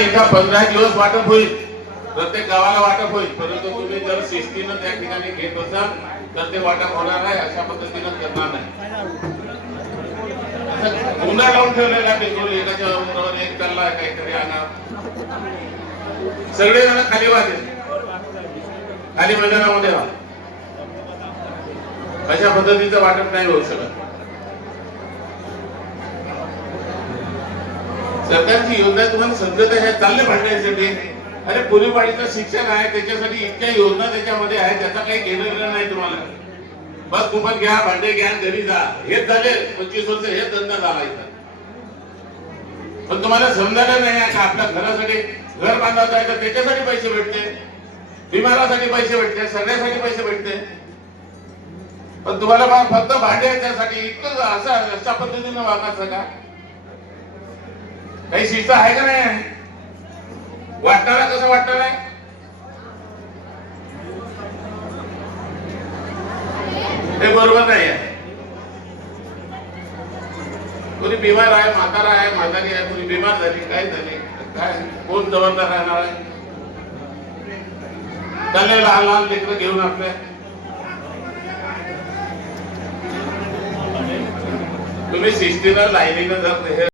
इथं पंधरा दिवस वाटप होईल. प्रत्येक गावाला वाटप होईल. परंतु तुम्ही जर शिस्तीनं त्या ठिकाणी घेत असाल तर ते वाटप होणार नाही अशा पद्धतीनं करणार नाही. असं गुन्हा लावून ठेवलेला बिलकुल. एकाच्या उंबरावर एक चालला काहीतरी आणा. सगळे जण खाली वाजे. खाली मैदानामध्ये अशा पद्धतीचं वाटप नाही होऊ शकत. सरकारची योजना तुम्हाला समजत आहे चालले भांडण्यासाठी अरे पूर्वीपाडीचं शिक्षण आहे त्याच्यासाठी इतक्या योजना त्याच्यामध्ये आहे त्याचा काही घेणं नाही तुम्हाला. बस कुपन घ्या भांडे घ्या घरी जा. हेच झाले पंचवीस वर्ष हेच धंदा झाला इथं. पण तुम्हाला समजायला नाही आहे का आपल्या घरासाठी? घर बांधायचं आहे तर त्याच्यासाठी पैसे भेटते. बिमारासाठी पैसे भेटते सगळ्यासाठी पैसे भेटते. पण तुम्हाला फक्त भांडे याच्यासाठी इतकं असं अशा पद्धतीनं वागायचं का? काही शिस्त आहे का नाही? वाटणारा कसं वाटणार आहे? हे बरोबर नाही आहे. कोणी बिमार आहे म्हातारा आहे म्हातारी आहे कोणी बिमार झाली काय झाली काय कोण जबाबदार राहणार आहे? चालले लहान लहान लेकर घेऊन आपल्या. तुम्ही शिस्तीनं लाईनीनं जर हे